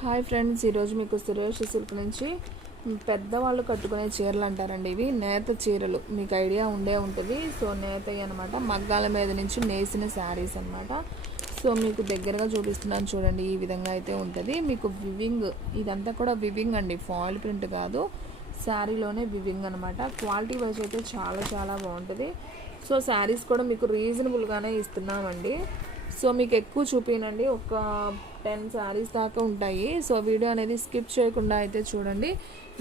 Hi friends, ఈరోజు మీకు Suresh silk నుంచి పెద్దవాళ్ళు కట్టుకునే చీరలు అంటారండి. ఇవి నేత చీరలు, మీకు ఐడియా ఉండే ఉంటుంది. సో నేత అనమాట, మగ్గాల మీద నుంచి నేసిన శారీస్ అనమాట. సో మీకు దగ్గరగా చూపిస్తున్నాను చూడండి, ఈ విధంగా అయితే ఉంటుంది. మీకు వివింగ్, ఇదంతా కూడా వివింగ్ అండి, ఫాయిల్ ప్రింట్ కాదు, శారీలోనే వివింగ్ అనమాట. క్వాలిటీ వైజ్ అయితే చాలా చాలా బాగుంటుంది. సో శారీస్ కూడా మీకు రీజనబుల్గానే ఇస్తున్నామండి. సో మీకు ఎక్కువ చూపినండి, ఒక 10 శారీస్ దాకా ఉంటాయి. సో వీడియో అనేది స్కిప్ చేయకుండా అయితే చూడండి.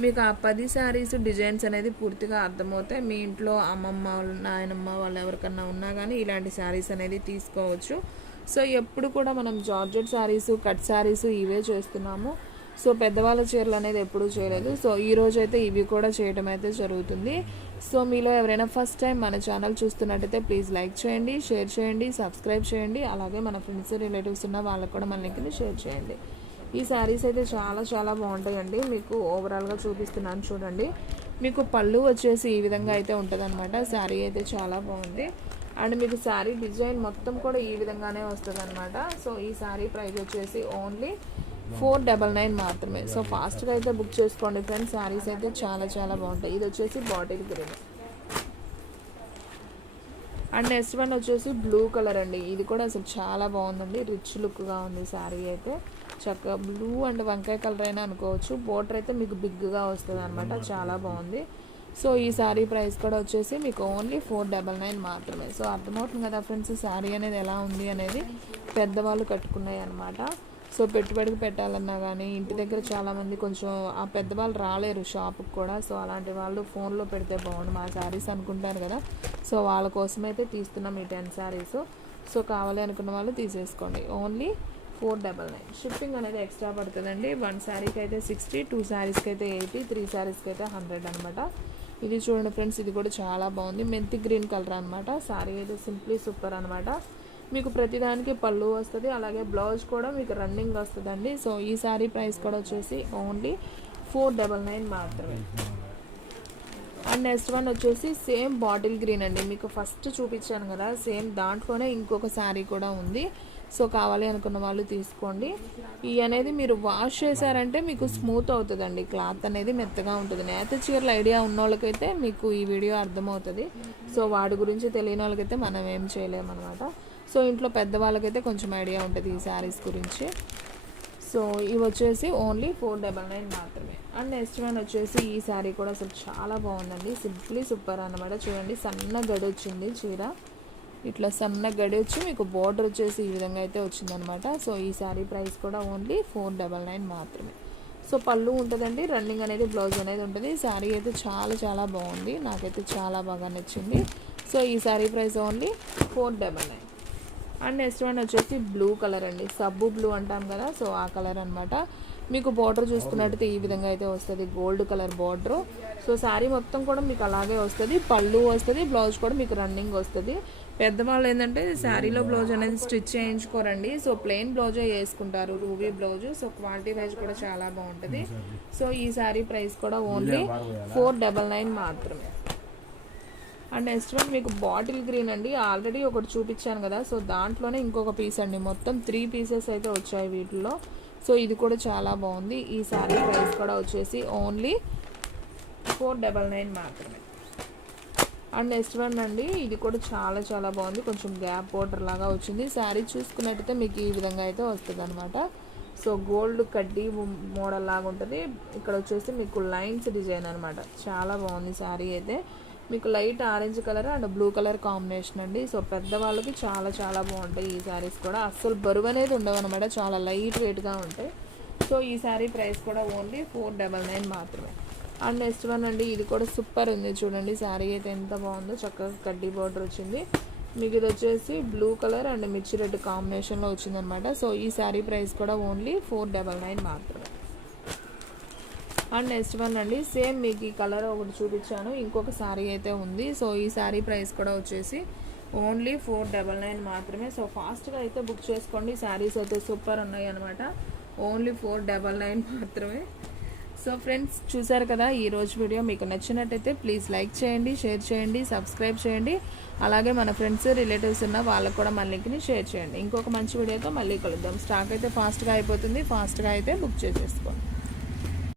మీకు ఆ 10 శారీస్ డిజైన్స్ అనేది పూర్తిగా అర్థమవుతాయి. మీ ఇంట్లో అమ్మమ్మ వాళ్ళు, నాయనమ్మ వాళ్ళు ఎవరికన్నా ఉన్నా కానీ ఇలాంటి శారీస్ అనేది తీసుకోవచ్చు. సో ఎప్పుడు కూడా మనం జార్జెట్ శారీస్, కట్ శారీస్ ఇవే చేస్తున్నాము. సో పెద్దవాళ్ళ చీరలు అనేది ఎప్పుడూ చేయలేదు. సో ఈరోజు అయితే ఇవి కూడా చేయడం అయితే జరుగుతుంది. సో మీలో ఎవరైనా ఫస్ట్ టైం మన ఛానల్ చూస్తున్నట్టయితే ప్లీజ్ లైక్ చేయండి, షేర్ చేయండి, సబ్స్క్రైబ్ చేయండి. అలాగే మన ఫ్రెండ్స్, రిలేటివ్స్ ఉన్న వాళ్ళకు కూడా మన లింక్ని షేర్ చేయండి. ఈ శారీస్ అయితే చాలా చాలా బాగుంటాయండి. మీకు ఓవరాల్గా చూపిస్తున్నాను చూడండి. మీకు పళ్ళు వచ్చేసి ఈ విధంగా అయితే ఉంటుంది అనమాట. శారీ అయితే చాలా బాగుంది. అండ్ మీకు శారీ డిజైన్ మొత్తం కూడా ఈ విధంగానే వస్తుంది అనమాట. సో ఈ శారీ ప్రైస్ వచ్చేసి ఓన్లీ 499 మాత్రమే. సో ఫాస్ట్గా అయితే బుక్ చేసుకోండి ఫ్రెండ్స్. శారీస్ అయితే చాలా చాలా బాగుంటాయి. ఇది వచ్చేసి bottle green. And next one వచ్చేసి బ్లూ కలర్ అండి. ఇది కూడా అసలు చాలా బాగుందండి, రిచ్ లుక్గా ఉంది శారీ అయితే. చక్కగా బ్లూ అండ్ వంకాయ కలర్ అయినా అనుకోవచ్చు. బోర్డర్ అయితే మీకు బిగ్గా వస్తుంది అనమాట, చాలా బాగుంది. సో ఈ శారీ ప్రైస్ కూడా వచ్చేసి మీకు ఓన్లీ 499 మాత్రమే. సో అర్థమవుతుంది కదా ఫ్రెండ్స్, శారీ అనేది ఎలా ఉంది అనేది. పెద్దవాళ్ళు కట్టుకున్నాయి అనమాట. సో పెట్టుబడికి పెట్టాలన్నా కానీ ఇంటి దగ్గర చాలామంది కొంచెం ఆ పెద్దవాళ్ళు రాలేరు షాపుకి కూడా. సో అలాంటి వాళ్ళు ఫోన్లో పెడితే బాగుండు మా శారీస్ అనుకుంటారు కదా. సో వాళ్ళ కోసమైతే తీస్తున్నాం ఈ 10 శారీస్. సో కావాలి అనుకున్న వాళ్ళు తీసేసుకోండి. ఓన్లీ 499. షిప్పింగ్ అనేది ఎక్స్ట్రా పడుతుందండి. 1 శారీకి అయితే 60, 2 శారీస్కి అయితే 80, 3 శారీస్కి అయితే 100 అనమాట. ఇది చూడండి ఫ్రెండ్స్, ఇది కూడా చాలా బాగుంది. మెంతి గ్రీన్ కలర్ అనమాట. శారీ అయితే సింప్లీ సూపర్ అనమాట. మీకు ప్రతిదానికి పళ్ళు వస్తుంది, అలాగే బ్లౌజ్ కూడా మీకు రన్నింగ్ వస్తుందండి. సో ఈ శారీ ప్రైస్ కూడా వచ్చేసి ఓన్లీ 499 మాత్రమే. అండ్ నెక్స్ట్ వన్ వచ్చేసి సేమ్ బాటిల్ గ్రీన్ అండి. మీకు ఫస్ట్ చూపించాను కదా, సేమ్ దాంట్లోనే ఇంకొక శారీ కూడా ఉంది. సో కావాలి అనుకున్న వాళ్ళు తీసుకోండి. ఈ అనేది మీరు వాష్ చేశారంటే మీకు స్మూత్ అవుతుందండి, క్లాత్ అనేది మెత్తగా ఉంటుంది. నేత చీరల ఐడియా ఉన్న వాళ్ళకైతే మీకు ఈ వీడియో అర్థమవుతుంది. సో వాడి గురించి తెలియని వాళ్ళకైతే మనం ఏం చేయలేమన్నమాట. సో ఇంట్లో పెద్దవాళ్ళకైతే కొంచెం ఐడియా ఉంటుంది ఈ శారీస్ గురించి. సో ఇవి వచ్చేసి ఓన్లీ 499 మాత్రమే. అండ్ నెక్స్ట్ వన్ వచ్చేసి ఈ శారీ కూడా అసలు చాలా బాగుందండి, సింప్లీ సూపర్ అన్నమాట. చూడండి, సన్న గడి వచ్చింది చీర, ఇట్లా సన్న గడి వచ్చి మీకు బోర్డర్ వచ్చేసి ఈ విధంగా అయితే వచ్చిందనమాట. సో ఈ శారీ ప్రైస్ కూడా ఓన్లీ 499 మాత్రమే. సో పళ్ళు ఉంటుందండి, రన్నింగ్ అనేది బ్లౌజ్ అనేది ఉంటుంది. శారీ అయితే చాలా చాలా బాగుంది, నాకైతే చాలా బాగా నచ్చింది. సో ఈ sari price only 499. And next one వచ్చేసి బ్లూ కలర్ అండి, సబ్బు బ్లూ అంటాం కదా. సో ఆ కలర్ అనమాట. మీకు బార్డర్ చూసుకున్నట్టయితే ఈ విధంగా అయితే వస్తుంది, gold colour border. So sari మొత్తం కూడా మీకు అలాగే వస్తుంది, పళ్ళు వస్తుంది, బ్లౌజ్ కూడా మీకు రన్నింగ్ వస్తుంది. పెద్దవాళ్ళు ఏంటంటే శారీలో బ్లౌజ్ అనేది స్టిచ్ చేయించుకోరండి. సో ప్లెయిన్ బ్లౌజే వేసుకుంటారు, ruby blouse. So quality wise కూడా చాలా బాగుంటుంది. సో ఈ శారీ ప్రైస్ కూడా ఓన్లీ 499 మాత్రమే. అండ్ నెక్స్ట్ వన్ మీకు బాటిల్ గ్రీన్ అండి, ఆల్రెడీ ఒకటి చూపించాను కదా. సో దాంట్లోనే ఇంకొక పీస్ అండి, మొత్తం 3 పీసెస్ అయితే వచ్చాయి వీటిలో. సో ఇది కూడా చాలా బాగుంది. ఈ శారీ ప్రైస్ కూడా వచ్చేసి ఓన్లీ 499 మాత్రమే. అండ్ నెక్స్ట్ వన్ అండి, ఇది కూడా చాలా చాలా బాగుంది, కొంచెం గ్యాప్ బోర్డర్ లాగా వచ్చింది. శారీ చూసుకున్నట్టయితే మీకు ఈ విధంగా అయితే వస్తుంది అనమాట. సో గోల్డ్ కడ్డీ మోడల్ లాగా ఉంటుంది. ఇక్కడ వచ్చేసి మీకు లైన్స్ డిజైన్ అనమాట, చాలా బాగుంది శారీ అయితే. మీకు light orange colour and blue colour combination అండి. సో పెద్దవాళ్ళకి చాలా చాలా బాగుంటాయి ఈ శారీస్ కూడా. అస్సలు బరువు అనేది ఉండవు అనమాట, చాలా లైట్ వెయిట్గా ఉంటాయి. సో ఈ శారీ ప్రైస్ కూడా ఓన్లీ 499 మాత్రమే. అండ్ నెక్స్ట్ వన్ అండి, ఇది కూడా సూపర్ ఉంది చూడండి. శారీ అయితే ఎంత బాగుందో, చక్కగా కడ్డీ బార్డర్ వచ్చింది. మీకు ఇది వచ్చేసి బ్లూ కలర్ అండ్ మిర్చి రెడ్ కాంబినేషన్లో వచ్చిందనమాట. సో ఈ శారీ ప్రైస్ కూడా ఓన్లీ 499 మాత్రమే. అండ్ నెక్స్ట్ వన్ అండి, సేమ్ మీకు ఈ కలర్ ఒకటి చూపించాను, ఇంకొక శారీ అయితే ఉంది. సో ఈ శారీ ప్రైస్ కూడా వచ్చేసి ఓన్లీ 499 మాత్రమే. సో ఫాస్ట్గా అయితే బుక్ చేసుకోండి, శారీస్ అయితే సూపర్ ఉన్నాయి అనమాట. ఓన్లీ 499 మాత్రమే. సో సో ఫ్రెండ్స్ చూసారు కదా ఈ రోజు వీడియో మీకు నచ్చినట్టయితే ప్లీజ్ లైక్ చేయండి, షేర్ చేయండి, సబ్స్క్రైబ్ చేయండి. అలాగే మన ఫ్రెండ్స్ రిలేటివ్స్ ఉన్న వాళ్ళకు కూడా మన లింక్ని షేర్ చేయండి. ఇంకొక మంచి వీడియోతో మళ్ళీ కలుద్దాం. స్టాక్ అయితే ఫాస్ట్గా అయిపోతుంది, ఫాస్ట్గా అయితే బుక్ చేసేసుకోండి.